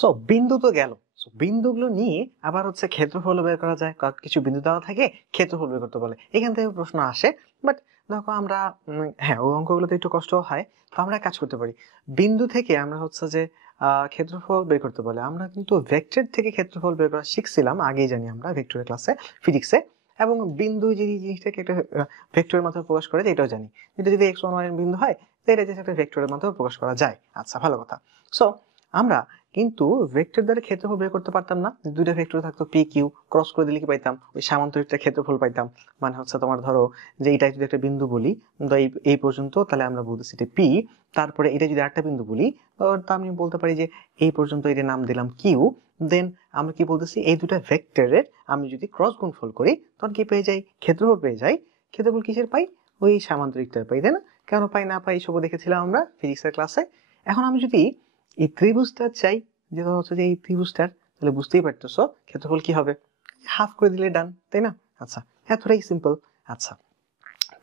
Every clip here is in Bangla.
সো বিন্দু তো গেল, বিন্দুগুলো নিয়ে আবার হচ্ছে ক্ষেত্রফল বের করা যায়। কিছু বিন্দু দেওয়া থাকে, ক্ষেত্রফল বের করতে বলে, এখান থেকে প্রশ্ন আসে। বাট দেখো আমরা হ্যাঁ ওই অঙ্কগুলোতে একটু কষ্ট হয়, তো আমরা কাজ করতে পারি বিন্দু থেকে আমরা হচ্ছে যে ক্ষেত্রফল বের করতে বলে। আমরা কিন্তু ভেক্টর থেকে ক্ষেত্রফল বের করা শিখছিলাম, আগেই জানি আমরা ভেক্টরের ক্লাসে, ফিজিক্সে। এবং বিন্দু যে জিনিসটাকে একটা ভেক্টরের মাধ্যমে প্রকাশ করে এটাও জানি, এটা যদি x y এর বিন্দু হয় তো এটা যে একটা ভেক্টরের মাধ্যমে প্রকাশ করা যায়। আচ্ছা ভালো কথা। সো আমরা কিন্তু ভেক্টর দ্বারা ক্ষেত্রফল বের করতে পারতাম না। দুইটা ভেক্টর থাকতো পি কিউ, ক্রস করে দিলে কি পাইতাম? ওই সামান্তরিকটা ক্ষেত্রফল পাইতাম। মানে হচ্ছে তোমার ধরো যে এটা যদি একটা বিন্দু বলি, এই পর্যন্ত, তাহলে আমরা বলতেছি এটা পি। তারপরে এটা যদি একটা বিন্দু বলি, তা আমি বলতে পারি যে এই পর্যন্ত এটা নাম দিলাম কিউ। দেন আমরা কি বলতেছি, এই দুটা ভেক্টরের আমি যদি ক্রস গুণফল করি তখন কি পেয়ে যাই? ক্ষেত্রফল পেয়ে যাই। ক্ষেত্রফল কিসের পাই? ওই সামান্তরিকটার পাই, তাই না? কেন পাই না পাই এসবও দেখেছিলাম আমরা ফিজিক্সের ক্লাসে। এখন আমি যদি এই ত্রিভুজটা চাই, যেটা হচ্ছে যে এই ত্রিভুজটার, তাহলে বুঝতেই পারতেছো ক্ষেত্রফল কি হবে? হাফ করে দিলে ডান, তাই না? আচ্ছা, এতটাই সিম্পল। আচ্ছা,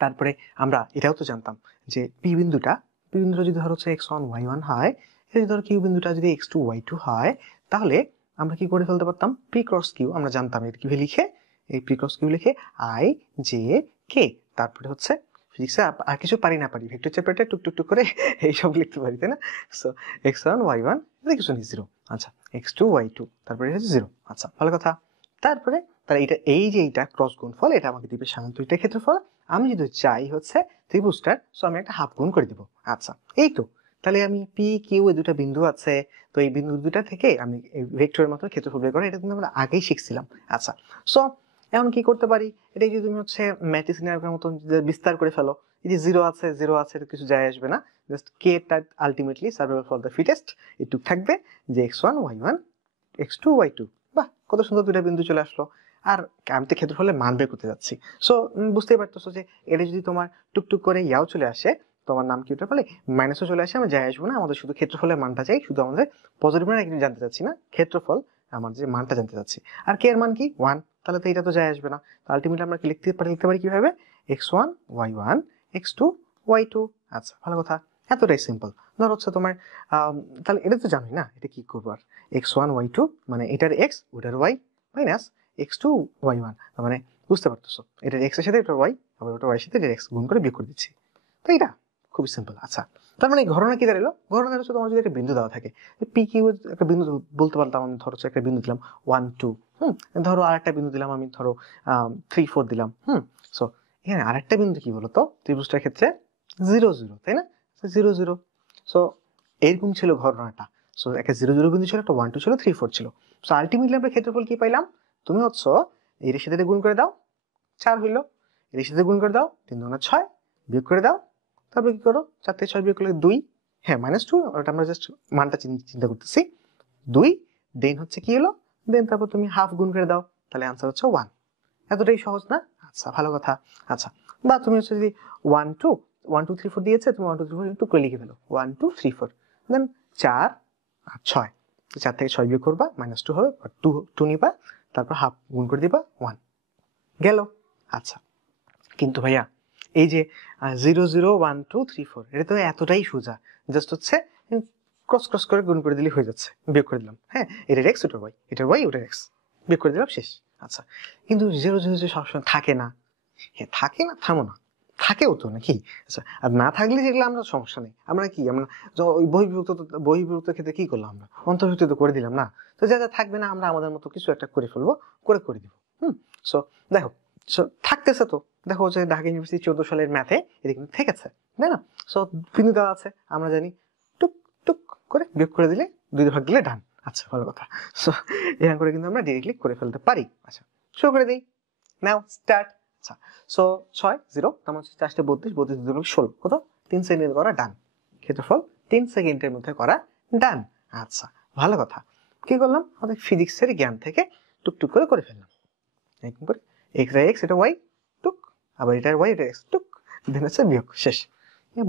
তারপরে আমরা এটাও তো জানতাম যে পি বিন্দুটা যদি ধরো হচ্ছে x1 y1 হয়, যদি ধরো কিউ বিন্দুটা যদি x2 y2 হয়, তাহলে আমরা কি করে ফেলতে পারতাম? পি ক্রস কিউ আমরা জানতাম, এটা কিভাবে লিখে, এই পি ক্রস কিউ লিখে আই জে কে। তারপরে হচ্ছে ফিজিক্সে আর কিছু পারি না পারি, ভেক্টর চ্যাপ্টারটা টুক করে এইসব লিখতে পারি, তাই না? সো x1 y1 এটা কিছু নেই, 0। আচ্ছা, x2 y2 তারপরে হচ্ছে 0। আচ্ছা ভালো কথা। তারপরে তাহলে এটা এই যে এইটা ক্রস গুণফল, এটা আমাকে দিবে সামান্তরিকটার ক্ষেত্রফল। আমি যদি চাই হচ্ছে ত্রিভুজটার, সো আমি একটা হাফ গুণ করে দিব। আচ্ছা, এই তো। তাহলে আমি পি কিউ এই দুটা বিন্দু আছে, তো এই বিন্দু দুটা থেকে আমি ভেক্টরের মতো ক্ষেত্রফল বের করা, এটা কিন্তু আমরা আগেই শিখছিলাম। আচ্ছা, সো এখন কি করতে পারি? এটা যদি তুমি হচ্ছে ম্যাট্রিক্স নির্ণয়ের মতো বিস্তার করে ফেলো, এই যে জিরো আছে, এটা কিছু যায় আসবে না, জাস্ট কে টা ultimately survival for the fittest এটুক থাকবে, যে x1 y1 x2 y2। বাহ, কত সুন্দর দুটা বিন্দু চলে আসলো। আর আমি তো ক্ষেত্রফলের মান বের করতে যাচ্ছি। সো বুঝতেই পারতেছো যে এটা যদি তোমার টুকটুক করে ইয়াও চলে আসে, তোমার নাম কি ওটা বলে, মাইনাসও চলে আসে, আমরা যাই আসবো না, আমাদের শুধু ক্ষেত্রফলের মানটা চাই। শুধু আমাদের পজিটিভ মান একটু জানতে চাচ্ছি না, ক্ষেত্রফল আমার যে মানটা জানতে চাচ্ছি। আর কে এর মান কি? 1। তাহলে তো এটা তো যাই আসবে না। তো আলটিমেটলি আমরা কি লিখতে পারি কিভাবে? x1 y1 x2 y2। আচ্ছা ভালো কথা, এতটাই সিম্পল। ধর হচ্ছে তোমার তাহলে এটা তো জানোই না, এটা কি করবো আর, x1 y2 মানে এটার x ওটার y মাইনাস x2 y1, মানে বুঝতে পারতেছো এটার x এর সাথে এটার y, আবার ওটার y এর সাথে এটার x গুণ করে বিয়োগ করে দিচ্ছি। তো এটা খুবই সিম্পল। আচ্ছা, তার মানে ঘটনা কি দাঁড়ালো? ঘটনা দাঁড়াচ্ছে তোমার যদি একটা বিন্দু দেওয়া থাকে, পি কিউ একটা বিন্দু বলতে পারতাম আমি, ধরো একটা বিন্দু দিলাম 1 2, ধরো আরেকটা বিন্দু দিলাম আমি, ধরো 3 4 দিলাম। সো এখানে আরেকটা বিন্দু কি বলতো ত্রিভুজটার ক্ষেত্রে? 0 0, তাই না? 0 0। সো এরকম ছিল ঘটনাটা। সো একটা 0 0 বিন্দু ছিল, একটা 1 2 ছিল, 3 4 ছিল। সো আলটিমেটলি আমরা ক্ষেত্রফল কি পাইলাম? তুমি হচ্ছে এর সাথে গুণ করে দাও, 4 হইলো। এর সাথে গুণ করে দাও, 3 2 6, বিয়োগ করে দাও। তারপর কি করো, 4 থেকে 6 বিয়োগ করলে 2, হ্যাঁ -2, ওটা আমরা জাস্ট মানটা চিন্তা করতেছি, 2। দেন হচ্ছে কি হলো, দেন তারপর তুমি হাফ গুণ করে দাও, তাহলে আনসার হচ্ছে 1। এতটাই সহজ না? আচ্ছা ভালো কথা। আচ্ছা, বা তুমি হচ্ছে যদি 1 2 1 2 3 4 দিয়েছে, তুমি 1 2 3 4 একটু করে লিখে ফেলো, 1 2 3 4, দেন 4 আর 6, 4 থেকে 6 বিয়োগ করবা, -2 হবে, 2 নিবা, তারপর হাফ গুণ করে দিবা, 1 গেল। আচ্ছা, কিন্তু ভাইয়া এই যে 0 0 1 2 3 4 এটা তো এতটাই সোজা, জাস্ট হচ্ছে ক্রস করে গুণ করে দিলে হয়ে যাচ্ছে, বিয়োগ করে দিলাম। হ্যাঁ, এটার x ওটার y, এটার y ওটার x, বিয়োগ করে দিলাম, শেষ। আচ্ছা, কিন্তু 0 0 যে সবসময় থাকে না। হ্যাঁ থাকে না, থামো না, থাকেও তো নাকি? আচ্ছা, আর না থাকলে যেগুলো আমরা সমস্যা নেই, আমরা কি আমরা ওই বহির্ভূত ক্ষেত্রে কি করলাম, আমরা অন্তর্ভুক্ত তো করে দিলাম না। তো যা যা থাকবে না আমরা আমাদের মতো কিছু একটা করে ফেলবো, করে দিব। সো দেখো, থাকতেছে তো, দেখো যে ঢাকা ইউনিভার্সিটি 14 সালের ম্যাথে এটা কিন্তু থেকেছে, তাই না? সো বিন্দু দেওয়া আছে, আমরা জানি টুক টুক করে বিয়োগ করে দিলে 2 ভাগ দিলে ডান। আচ্ছা ভালো কথা। সো এরকম করে কিন্তু আমরা ডিরেক্টলি করে ফেলতে পারি। আচ্ছা, শুরু করে দিই, নাও স্টার্ট। আচ্ছা, সো 6 0, তার 4 32 32 2 16, কত? 3 সেকেন্ড করা ডান, ক্ষেত্রফল 3 সেকেন্ডের মধ্যে করা ডান। আচ্ছা ভালো কথা। কি করলাম, আমাদের ফিজিক্সের জ্ঞান থেকে টুকটুক করে ফেললাম। এরকম করে x আর x, এটা y, টুক, আবার এটা y, এটা x, টুক, দেন হচ্ছে বিয়োগ, শেষ।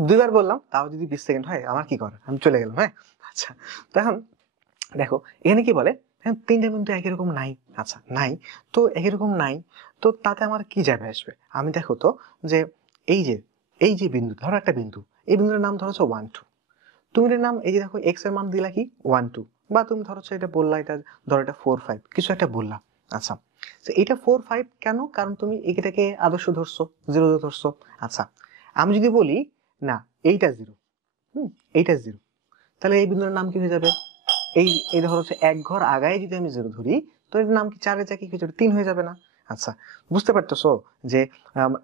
2বার বললাম, তাও যদি 20 সেকেন্ড হয়, আমার কি করার, আমি চলে গেলাম। হ্যাঁ, আচ্ছা, তখন দেখো এখানে কি বলে, তিনটা বিন্দু একই রকম নাই। আচ্ছা নাই, তো একই রকম নাই, তো তাতে আমার কি যাবে আসবে? আমি দেখো তো যে এই যে বিন্দু, ধরো একটা বিন্দু, এই বিন্দুর নাম ধরো 1 2, তুমি এর নাম এই যে দেখো x এর মান দিলা কি 1 2, বা তুমি ধরো এটা বললা, এটা ধরো এটা 4 5 কিছু একটা বললা। আচ্ছা, তো এটা 4 5 কেন? কারণ তুমি এটাকে আদর্শ ধরছো, 0 ধরছো। আচ্ছা, আমি যদি বলি না এইটা 0, এইটা 0, তাহলে এই বিন্দুর নাম কি হয়ে যাবে? এই এই ধরো এক ঘর আগায় যদি আমি 0 ধরি, তো এর নাম কি 4 কি হয়ে যাবে? 3 হয়ে যাবে না? আচ্ছা, বুঝতে পারতেছো যে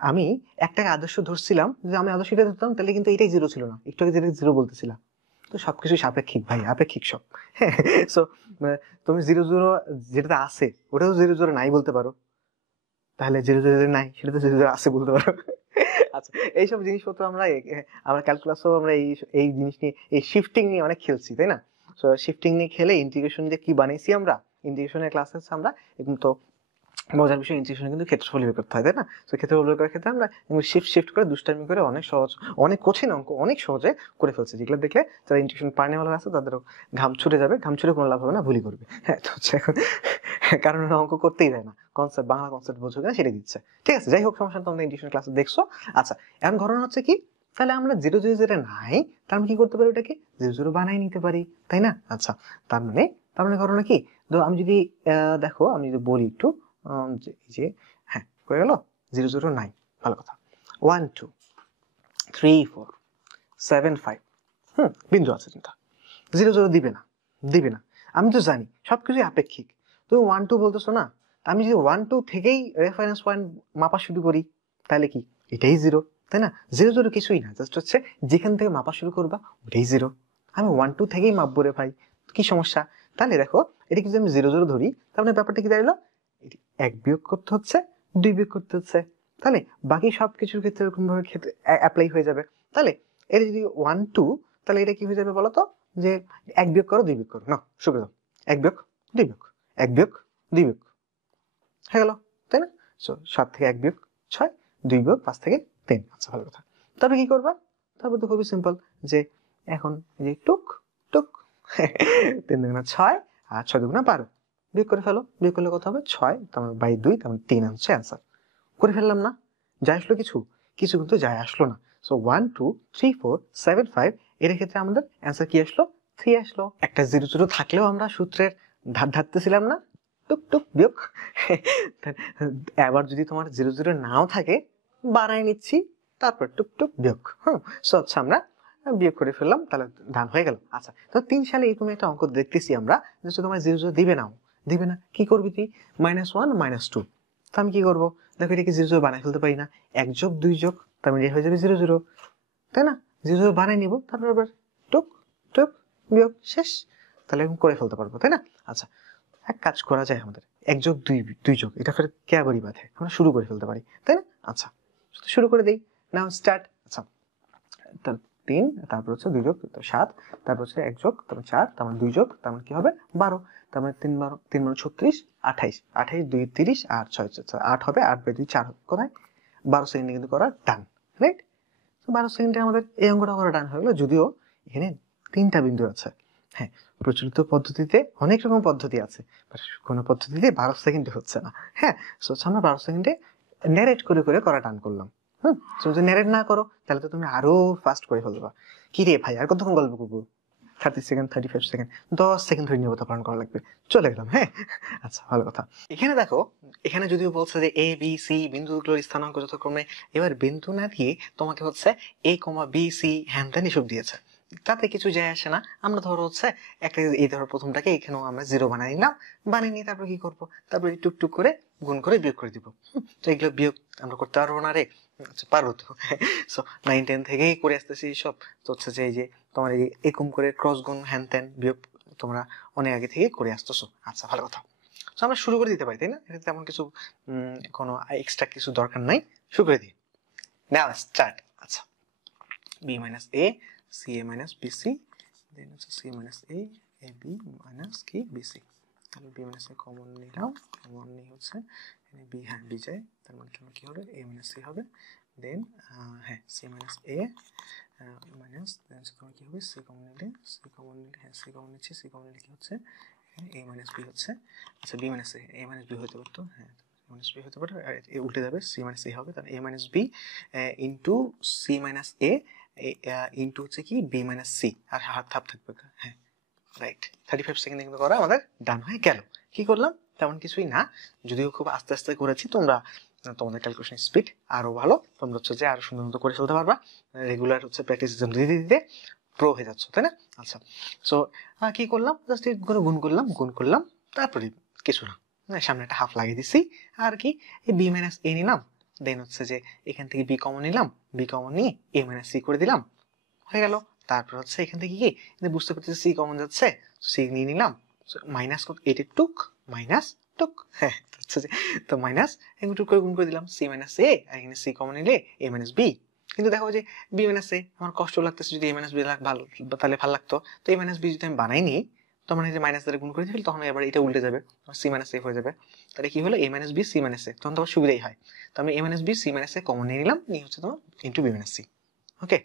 আমি একটাকে আদর্শ ধরছিলাম, যে আমি আদর্শ এটা ধরতাম, তাহলে কিন্তু এটাই 0 ছিল না, একটু আগে যেটা 0 বলতেছিলাম। তো সবকিছু সাপেক্ষিক ভাই, আপেক্ষিক সব। সো তুমি 0 0 যেটা আছে ওটাও 0 0 নাই বলতে পারো, তাহলে 0 0 নাই সেটা তো 0 0 আছে বলতে পারো। আচ্ছা, এইসব জিনিসপত্র আমরা আমরা ক্যালকুলাসও আমরা এই জিনিস নিয়ে, এই শিফটিং নিয়ে অনেক খেলছি, তাই না? তো শিফটিং নিয়ে খেলে ইন্টিগ্রেশন যে কি বানাইছি আমরা, ইন্টিগ্রেশনের ক্লাসে আমরা একদম তো মজার বিষয়, ইন্টিগ্রেশন কিন্তু ক্ষেত্রফল বের করতে হয়, তাই না? তো ক্ষেত্রফল বের করার ক্ষেত্রে আমরা শিফট শিফট করে দুষ্টামি করে অনেক সহজ, অনেক কঠিন অঙ্ক অনেক সহজে করে ফেলছে, যেগুলো দেখলে যারা ইন্টিগ্রেশন পারনে ভালো আছে তাদেরও ঘাম ছুটে যাবে, ঘাম ছুটে কোনো লাভ হবে না, ভুলই করবে। হ্যাঁ, তো হচ্ছে এখন কারণ অঙ্ক করতেই দেয় না, কনসেপ্ট বাংলা কনসেপ্ট বোঝো কিনা সেটা দিচ্ছে। ঠিক আছে, যাই হোক, সমস্যা তোমরা ইন্টিগ্রেশন ক্লাসে দেখছো। আচ্ছা, এখন ঘটনা হচ্ছে কি, তাহলে আমরা 0 0 যেটা নাই, তার মানে কি করতে পারি, ওটাকে 0 0 বানাই নিতে পারি, তাই না? আচ্ছা, তার মানে ঘটনা কি, তো আমি যদি দেখো, আমি যদি বলি একটু, যে হ্যাঁ হয়ে গেল, 0 0 নাই, ভালো কথা। 1 2 3 4 7 5, বিন্দু আছে চিন্তা, 0 0 দিবে না, দিবে না। আমি তো জানি সবকিছুই আপেক্ষিক, তুমি 1 2 বলতেছো না, আমি যদি 1 2 থেকেই রেফারেন্স পয়েন্ট মাপা শুরু করি, তাহলে কি এটাই 0, তাই না? 0 0 কিছুই না, জাস্ট হচ্ছে যেখান থেকে মাপা শুরু করবা ওটাই 0। আমি 1 2 থেকেই মাপবো রে ভাই, কি সমস্যা? তাহলে দেখো, এটা যদি আমি 0 0 ধরি, তার মানে ব্যাপারটা কি দাঁড়ালো, 1 বিয়োগ করতে হচ্ছে, 2 বিয়োগ করতে হচ্ছে, তাহলে বাকি সবকিছুর ক্ষেত্রে এরকম ভাবে ক্ষেত্রে অ্যাপ্লাই হয়ে যাবে। তাহলে এটা যদি 1 2, তাহলে এটা কি হয়ে যাবে বলতো, যে 1 বিয়োগ করো, 2 বিয়োগ করো, না শুরু দাও, 1 বিয়োগ 2 বিয়োগ, 1 বিয়োগ 2 বিয়োগ হয়ে গেল, তাই না? 7 থেকে 1 বিয়োগ 6, 2 বিয়োগ 5 থেকে 3। আচ্ছা, ভালো কথা। তারপরে কি করবা? তারপর তো খুবই সিম্পল, যে এখন এই যে টুক টুক 3 দুগুণা 6 আর 6 দুগুণা 12, বিয়োগ করে ফেলো, বিয়োগ করলে কত হবে? 6, তার মানে বাই 2, তার মানে 3 হচ্ছে অ্যান্সার। করে ফেললাম না? যায় আসলো কিছু? কিছু কিন্তু যায় আসলো না। সো 1 2 3 4 7 5, এর ক্ষেত্রে আমাদের অ্যান্সার কি আসলো? 3 আসলো। একটা 0 0 থাকলেও আমরা সূত্রের ধার ধারতেছিলাম না, টুক টুক বিয়োগ। এবার যদি তোমার 0 0 নাও থাকে, বাড়ায় নিচ্ছি, তারপর টুক টুক বিয়োগ। সো আচ্ছা, আমরা বিয়োগ করে ফেললাম, তাহলে ধান হয়ে গেল। আচ্ছা, তো 3 সালে এরকম একটা অঙ্ক দেখতেছি আমরা, যে তোমার 0 0 দিবে না, দিবে না, কি করবি তুই? -1 -2, তো আমি কি করবো? দেখো, এটাকে 0 0 বানাই ফেলতে পারি না, 1 যোগ 2 যোগ, তার মানে হয়ে যাবে 0 0, তাই না? 0 0 বানাই নিব, তারপর আবার টুক টুক বিয়োগ, শেষ। তাহলে এরকম করে ফেলতে পারবো, তাই না? আচ্ছা, এক কাজ করা যায় আমাদের, 1 যোগ 2 যোগ, এটা ফের কেবলই বাধে, আমরা শুরু করে ফেলতে পারি, তাই না? আচ্ছা, শুরু করে দেই, নাও স্টার্ট। আচ্ছা, 3, তারপর হচ্ছে 2 যোগ 7, তারপর হচ্ছে 1 যোগ, তারপর 4, তারপর 2 যোগ, তারপর কি হবে? 12, তার মানে 3 12, 3 12 36, 28, 28 2 30, আর 6 8 হবে, 8 বাই 2 4 হবে, কোথায়? 12 সেকেন্ডে কিন্তু করা ডান, রাইট? তো 12 সেকেন্ডে আমাদের এই অঙ্কটা করা ডান হয়ে গেলো, যদিও এখানে 3টা বিন্দু আছে। হ্যাঁ, প্রচলিত পদ্ধতিতে অনেক রকম পদ্ধতি আছে, কোনো পদ্ধতিতে 12 সেকেন্ডে হচ্ছে না। হ্যাঁ, সো আমরা 12 সেকেন্ডে ন্যারেট করে করে করা ডান করলাম। যদি ন্যারেট না করো, তাহলে তো তুমি আরো ফাস্ট করে ফেলবা। কি রে ভাই, আর কতক্ষণ গল্প করবো? 30 সেকেন্ড, 35 সেকেন্ড, 10 সেকেন্ড ধরে নিয়মিত পালন করা লাগবে। চলে গেলাম, হ্যাঁ। আচ্ছা, ভালো কথা। এখানে দেখো, এখানে যদিও বলছে যে এ বি সি বিন্দুগুলোর স্থানাঙ্ক যথাক্রমে, এবার বিন্দু না দিয়ে তোমাকে হচ্ছে এ কমা বি সি হ্যান ত্যান এসব দিয়েছে, তাতে কিছু যায় আসে না। আমরা ধরো হচ্ছে একটা, এই ধরো প্রথমটাকে এখানেও আমরা 0 বানিয়ে নিলাম, বানিয়ে নিয়ে তারপর কি করবো? তারপরে টুকটুক করে গুণ করে বিয়োগ করে দিব। তো এগুলো বিয়োগ আমরা করতে পারবো না রে? আচ্ছা, পারবো তো। সো 9 10 থেকেই করে আসতেছি সব। তো হচ্ছে যে এই যে তোমার এই এরকম করে ক্রস গুণ হ্যান ত্যান বিয়োগ তোমরা অনেক আগে থেকে করে আসতেছো। আচ্ছা, ভালো কথা। তো আমরা শুরু করে দিতে পারি, তাই না? এটা তেমন কিছু কোনো এক্সট্রা কিছু দরকার নাই, শুরু করে দিই। নাও স্টার্ট। আচ্ছা, b minus a, ca minus bc, then হচ্ছে c minus a, ab minus কি bc। তাহলে b minus a কমন নিলাম, কমন নিয়ে হচ্ছে b, হ্যাঁ b যায়, তার মানে কি হবে? a minus c হবে, দেন হ্যাঁ c minus a মাইনাস, দেন তোমার কি হবে? c কমন নিলে, হ্যাঁ c কমন নিচ্ছি, c কমন নিলে কি হচ্ছে? a minus b হচ্ছে, আচ্ছা b minus a minus b হতে পারতো, হ্যাঁ মাইনাস বি হতে পারে, আর এ উল্টে যাবে, সি মাইনাস এ হবে, তাহলে A minus B into C minus A into হচ্ছে কি বি মাইনাস সি, আর হাত থাপ থাকবে, হ্যাঁ রাইট 35 সেকেন্ডে কিন্তু করা আমাদের ডান হয়ে গেল। কি করলাম? তেমন কিছুই না, যদিও খুব আস্তে আস্তে করেছি, তোমরা তোমাদের ক্যালকুলেশন স্পিড আরো ভালো, তোমরা হচ্ছে যে আরো সুন্দর মতো করে ফেলতে পারবা, রেগুলার হচ্ছে প্র্যাকটিস দিতে দিতে প্রো হয়ে যাচ্ছ, তাই না? আচ্ছা, সো কি করলাম? জাস্ট গুণ করলাম, তারপরে কিছু না, সামনে একটা হাফ লাগিয়ে দিছি, আর কি এই বি মাইনাস এ নিলাম, দেন হচ্ছে যে এখান থেকে বি কমন নিলাম, বি কমন নিয়ে এ মাইনাস সি করে দিলাম, হয়ে গেল। তারপর হচ্ছে এখান থেকে কি বুঝতে পারতেছি সি কমন যাচ্ছে, সি নিয়ে নিলাম, মাইনাস এইটের টুক মাইনাস টুক, হ্যাঁ হচ্ছে যে তো মাইনাস এগুলো টুক করে গুণ করে দিলাম, সি মাইনাস এ, আর এখানে সি কমন নিলে এ মাইনাস বি। কিন্তু দেখো যে বি মাইনাস এ আমার কষ্ট লাগতেছে, যদি এ মাইনাস বি ভালো তাহলে ভালো লাগতো, তো এ মাইনাস বি যদি আমি বানাই নিই, তো মানে যে মাইনাস দ্বারা গুণ করে দিই, তখন এবার এটা উল্টে যাবে, সি মাইনাস এ হয়ে যাবে। তাহলে কি হলো? এ মাইনাস বি সি মাইনাস এ, তখন তো সুবিধাই হয়। তো আমি এ minus B C minus a common নিয়ে নিলাম, নিয়ে হচ্ছে তোমার ইন্টু বি মাইনাস সি। ওকে,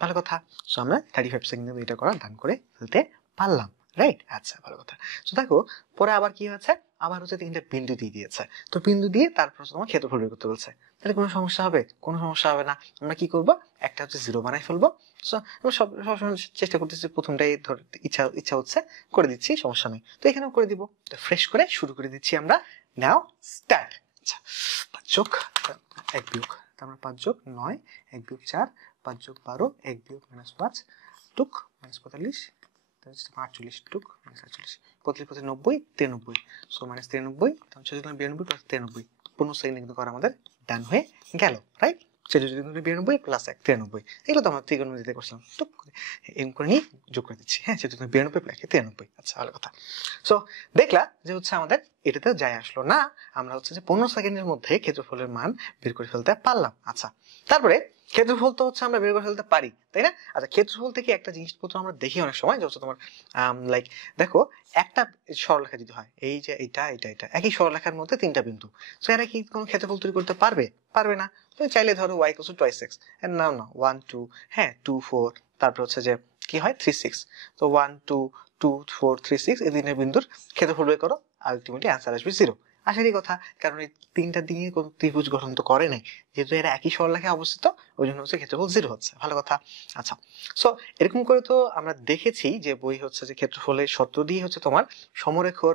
ভালো কথা। সো আমরা 35 সেকেন্ডে এটা করা ডান করে ফেলতে পারলাম, রাইট? আচ্ছা, ভালো কথা। সো দেখো পরে আবার কি হয়েছে, আবার হচ্ছে তিনটা বিন্দু দিয়ে দিয়েছে, তো বিন্দু দিয়ে তারপর তোমার ক্ষেত্রফল বের করতে বলছে। তাহলে কোনো সমস্যা হবে? কোনো সমস্যা হবে না। আমরা কি করব, একটা হচ্ছে জিরো বানাই ফেলবো। সো আমরা সবসময় চেষ্টা করতেছি প্রথমটাই ধর ইচ্ছা হচ্ছে করে দিচ্ছি, সমস্যা নেই। তো এখানেও করে দিব, তো ফ্রেশ করে শুরু করে দিচ্ছি আমরা। নাও স্টার্ট। আচ্ছা, 5 যোগ 1 বিয়োগ, তারপর 5 যোগ 9 1 বিয়োগ 4, 5 যোগ 12 1 বিয়োগ মাইনাস 5 টুক মাইনাস 45, 48 টুক মাইনাস 48, 45 90 93, সো মাইনাস 93, তখন 92 প্লাস 93, 15 সেকেন্ড কিন্তু করা আমাদের ডান হয়ে গেল, রাইট? 92 প্লাস 1 93, এগুলো তো আমরা ত্রিকোণমিতিতে করছিলাম, টুক করে এম করে নিয়ে যোগ করে দিচ্ছি। হ্যাঁ, 92 প্লাস 93। আচ্ছা, ভালো কথা। সো দেখলা যে হচ্ছে আমাদের এটাতে যায় আসলো না, আমরা হচ্ছে যে 15 সেকেন্ডের মধ্যে ক্ষেত্রফলের মান বের করে ফেলতে পারলাম। আচ্ছা, তারপরে ক্ষেত্রফল তো হচ্ছে আমরা বের করে ফেলতে পারি, তাই না? আচ্ছা, ক্ষেত্রফল থেকে একটা জিনিসপত্র আমরা দেখি অনেক সময়, যে হচ্ছে তোমার লাইক দেখো একটা সরলরেখা যদি হয়, এই যে এটা এটা এটা একই সরলরেখার মধ্যে তিনটা বিন্দু, সো এরা কি কোনো ক্ষেত্রফল তৈরি করতে পারবে? পারবে না। তুমি চাইলে ধরো y = 2x, নাও না 1 2, হ্যাঁ 2 4, তারপর হচ্ছে যে কি হয় 3 6, তো 1 2 2 4 3 6 এই তিনটা বিন্দুর ক্ষেত্রফল বের করো, আলটিমেটলি অ্যান্সার আসবে 0। আসারই কথা, কারণ এই তিনটা দিকে কোনো ত্রিভুজ গঠন তো করে নাই, যেহেতু এরা একই সরলরেখায় অবস্থিত, ওই জন্য হচ্ছে ক্ষেত্রফল 0 হচ্ছে। ভালো কথা। আচ্ছা, সো এরকম করে তো আমরা দেখেছি যে বই হচ্ছে যে ক্ষেত্রফলের শর্ত দিয়ে হচ্ছে তোমার সমরেখর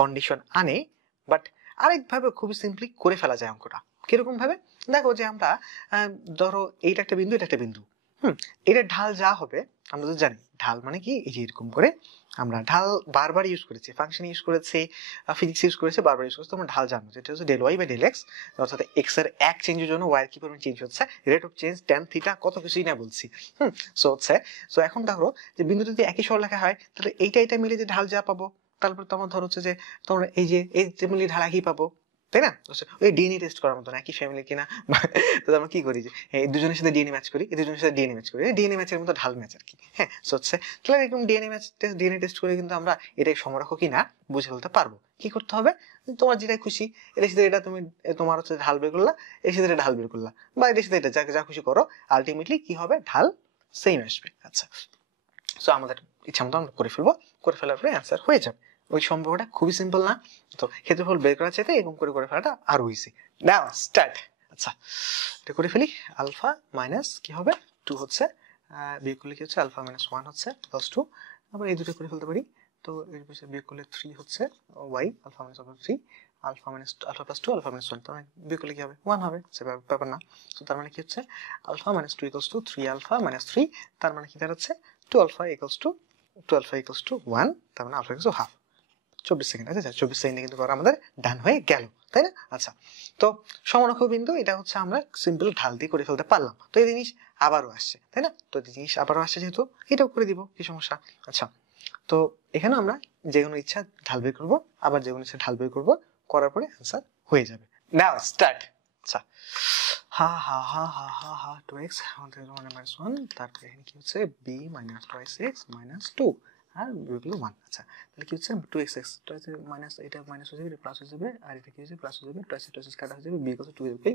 কন্ডিশন আনে, বাট আরেকভাবে খুবই সিম্পলি করে ফেলা যায় অঙ্কটা। কিরকম ভাবে? দেখো যে আমরা ধরো এইটা একটা বিন্দু, এটা একটা বিন্দু, এটা ঢাল যা হবে আমরা তো জানি, ঢাল মানে কি, এই যে এরকম করে আমরা ঢাল বারবার ইউজ করেছি, ফাংশন ইউজ করেছি, ফিজিক্স ইউজ করেছে, বারবার ইউজ করেছে, তোমরা ঢাল জানো, যেটা হচ্ছে del y by del x, অর্থাৎ এক্স এর এক চেঞ্জের জন্য ওয়াই এর কি পরিমাণ চেঞ্জ হচ্ছে, rate of change tan theta, কত কিছুই না বলছি। সো হচ্ছে, সো এখন দেখো যে বিন্দু যদি একই সরলরেখা হয়, তাহলে এইটা মিলে যে ঢাল যা পাবো, তারপর তোমার ধরো হচ্ছে যে তোমরা এই যে মিলে ঢাল একই পাবো, তাই না? ওই ডিএনএ টেস্ট করার মতো একই ফ্যামিলি কিনা, তো আমরা কি করি যে এই দুজনের সাথে ডিএনএ ম্যাচ করি, এই দুজনের সাথে ডিএনএ ম্যাচ করি, ডিএনএ ম্যাচের মতো ঢাল ম্যাচ আর কি। হ্যাঁ, হচ্ছে তাহলে এরকম ডিএনএ টেস্ট করে কিন্তু আমরা এটাই সমরাখ কিনা বুঝে ফেলতে পারবো। কি করতে হবে? তোমার যেটা খুশি, এটার সাথে এটা তুমি তোমার হচ্ছে ঢাল বের করলা, এর সাথে এটা ঢাল বের করলা, বা এটার সাথে এটা যা খুশি করো, আলটিমেটলি কি হবে, ঢাল সেম আসবে। আচ্ছা, সো আমাদের ইচ্ছা মতো আমরা করে ফেলবো, করে ফেলার পরে অ্যান্সার হয়ে যাবে। ওই সম্পর্কটা খুবই সিম্পল না? তো ক্ষেত্রফল বের করার চাইতে এরকম করে ফেলাটা আরো ইজি। নাও স্টার্ট। আচ্ছা, এটা করে ফেলি। আলফা মাইনাস কি হবে 2 হচ্ছে, বিয়োগ করলে কি হচ্ছে আলফা মাইনাস 1 হচ্ছে প্লাস 2, আবার এই দুটো করে ফেলতে পারি। তো এর পিছনে বিয়োগ করলে 3 হচ্ছে y alpha minus 3, alpha minus alpha plus 2 alpha minus 1, তার মানে বিয়োগ করলে কি হবে 1 হবে, সে ব্যাপার না। তো তার মানে কি হচ্ছে আলফা মাইনাস 2 = 3 আলফা মাইনাস 3, তার মানে কি দাঁড়াচ্ছে 2 আলফা = 1, তার মানে আলফা = হাফ। 24 সেকেন্ড আছে, 24 সেকেন্ডে কিন্তু করা আমাদের ডান হয়ে গেল, তাই না? আচ্ছা, তো সমরেখ বিন্দু এটা হচ্ছে আমরা সিম্পল ঢাল দিয়ে করে ফেলতে পারলাম। তো এই জিনিস আবারও আসছে, তাই না? তো এই জিনিস আবারও আসছে যেহেতু এটাও করে দিব, কি সমস্যা? আচ্ছা, তো এখানে আমরা যে কোনো ইচ্ছা ঢাল বের করবো, আবার যে কোনো ইচ্ছা ঢাল বের করবো, করার পরে অ্যান্সার হয়ে যাবে। নাও স্টার্ট। আচ্ছা, হা হা হা হা হা হা 2x মানে -1, তারপরে এখানে কি হচ্ছে b - 2x - 2, আর বিয়োগগুলো 1। আচ্ছা, তাহলে কি হচ্ছে 2x মাইনাস, এটা মাইনাস হয়ে যাবে, এটা প্লাস হয়ে যাবে, আর এটা কি হচ্ছে প্লাস হয়ে যাবে, 2x কাটা হয়ে যাবে, b = 2 বাই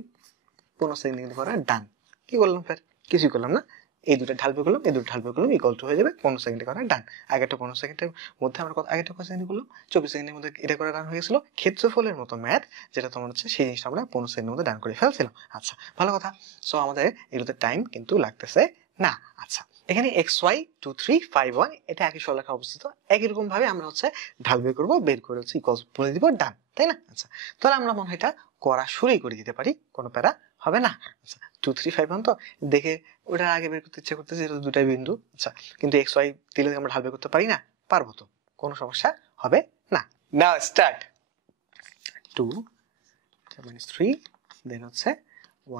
15 সেকেন্ড কিন্তু করা ডান। কি করলাম ফের? কিছুই করলাম না, এই দুটো ঢাল বের করলাম, এই দুটো ঢাল বের করলাম, ইকুয়াল টু হয়ে যাবে 15 সেকেন্ডে করা ডান। আগেরটা 15 সেকেন্ডের মধ্যে আমরা আগেরটা কত সেকেন্ডে করলাম, 24 সেকেন্ডের মধ্যে এটা করে ডান হয়ে গেছিল। ক্ষেত্রফলের মতো ম্যাথ যেটা তোমার হচ্ছে, সেই জিনিসটা আমরা 15 সেকেন্ডের মধ্যে ডান করে ফেলছিলাম। আচ্ছা, ভালো কথা। সো আমাদের এগুলোতে টাইম কিন্তু লাগতেছে না। আচ্ছা, এখানে xy 2 3 5 1 এটা একই সরলরেখা অবস্থিত, একই রকম ভাবে আমরা হচ্ছে ঢাল বের করব, বের করে হচ্ছে ইকুয়ালস বলে দিব ডান, তাই না? আচ্ছা, তাহলে আমরা মনে হয় এটা করা শুরুই করে দিতে পারি, কোনো প্যারা হবে না। আচ্ছা, 2 3 5 1 তো দেখে ওটার আগে বের করতে ইচ্ছা করতেছে, যেহেতু দুটাই বিন্দু। আচ্ছা, কিন্তু xy দিলে আমরা ঢাল বের করতে পারি না? পারবো তো, কোনো সমস্যা হবে না। নাও স্টার্ট। 2 3 দেন হচ্ছে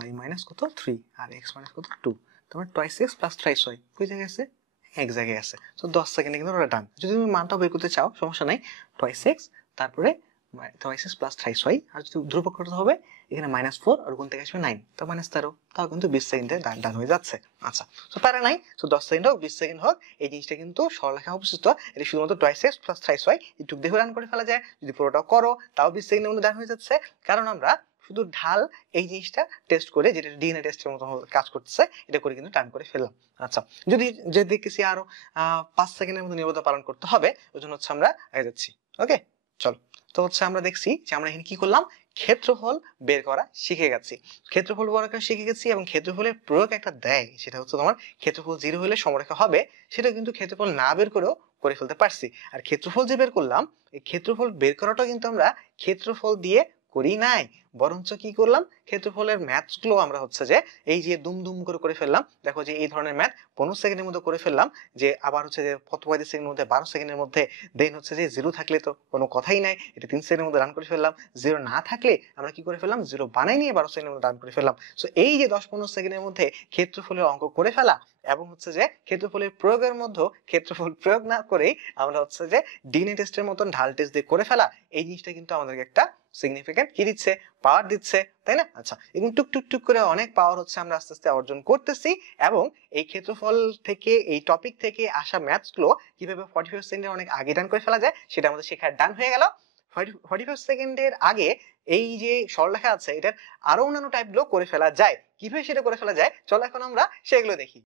y মাইনাস কত 3 আর x মাইনাস কত 2, তোমার twice x plus thrice y কই জায়গায় আছে? এক জায়গায় আছে। তো 10 সেকেন্ডে কিন্তু ওটা ডান। যদি তুমি মানটা বের করতে চাও সমস্যা নাই, টুয়াইস x তারপরে twice x plus thrice y, আর যদি ধ্রুবক করতে হবে এখানে -4 আর কোন থেকে আসবে 9, তো -13, তাও কিন্তু 20 সেকেন্ডে ডান হয়ে যাচ্ছে। আচ্ছা, তো প্যারা নাই। তো 10 সেকেন্ড হোক 20 সেকেন্ড হোক, এই জিনিসটা কিন্তু সরলরেখা অবস্থিত, এটা শুধুমাত্র twice x plus thrice y একটু দেখে রান করে ফেলা যায়। যদি পুরোটা করো তাও 20 সেকেন্ডের মধ্যে ডান হয়ে যাচ্ছে, কারণ আমরা শুধু ঢাল এই জিনিসটা টেস্ট করে, যেটা ডিএনএ টেস্টের মতো কাজ করতেছে, এটা করে কিন্তু টান করে ফেললাম। আচ্ছা, যদি যে দেখতেছি আরো 5 সেকেন্ডের মধ্যে নিরবতা পালন করতে হবে, ওই জন্য হচ্ছে আমরা আগে যাচ্ছি। ওকে, চলো। তো হচ্ছে আমরা দেখছি যে আমরা এখানে কি করলাম, ক্ষেত্রফল বের করা শিখে গেছি। ক্ষেত্রফল বের করা শিখে গেছি এবং ক্ষেত্রফলের প্রয়োগ একটা দেয়, সেটা হচ্ছে তোমার ক্ষেত্রফল 0 হলে সমরেখা হবে, সেটা কিন্তু ক্ষেত্রফল না বের করেও করে ফেলতে পারছি। আর ক্ষেত্রফল যে বের করলাম, এই ক্ষেত্রফল বের করাটা কিন্তু আমরা ক্ষেত্রফল দিয়ে করি নাই, বরঞ্চ কি করলাম, ক্ষেত্রফলের ম্যাথস গুলো আমরা হচ্ছে যে এই যে দুম দুম করে ফেললাম। দেখো যে এই ধরনের ম্যাথ 15 সেকেন্ডের মধ্যে করে ফেললাম, যে আবার হচ্ছে যে 35 সেকেন্ডের মধ্যে, 12 সেকেন্ডের মধ্যে। দেন হচ্ছে যে 0 থাকলে তো কোনো কথাই নাই, এটা 3 সেকেন্ডের মধ্যে রান করে ফেললাম। 0 না থাকলে আমরা কি করে ফেললাম, 0 বানাই নিয়ে 12 সেকেন্ডের মধ্যে রান করে ফেললাম। সো এই যে 10-15 সেকেন্ডের মধ্যে ক্ষেত্রফলের অঙ্ক করে ফেলা, এবং হচ্ছে যে ক্ষেত্রফলের প্রয়োগের মধ্যে ক্ষেত্রফল প্রয়োগ না করেই আমরা হচ্ছে যে ডিএনএ টেস্টের মতন ঢাল টেস্ট দিয়ে করে ফেলা, এই জিনিসটা কিন্তু আমাদেরকে একটা সিগনিফিকেন্ট কি দিচ্ছে, পাওয়ার দিচ্ছে, তাই না? আচ্ছা, এবং টুক টুক টুক করে অনেক পাওয়ার হচ্ছে আমরা আস্তে আস্তে অর্জন করতেছি, এবং এই ক্ষেত্রফল থেকে, এই টপিক থেকে আসা ম্যাথস গুলো কিভাবে 45 সেকেন্ডের অনেক আগে ডান করে ফেলা যায়, সেটা আমাদের শেখার ডান হয়ে গেল। 45 সেকেন্ডের আগে এই যে সরলরেখা আছে, এটার আরো অন্যান্য টাইপ গুলো করে ফেলা যায়। কিভাবে সেটা করে ফেলা যায়, চলো এখন আমরা সেগুলো দেখি।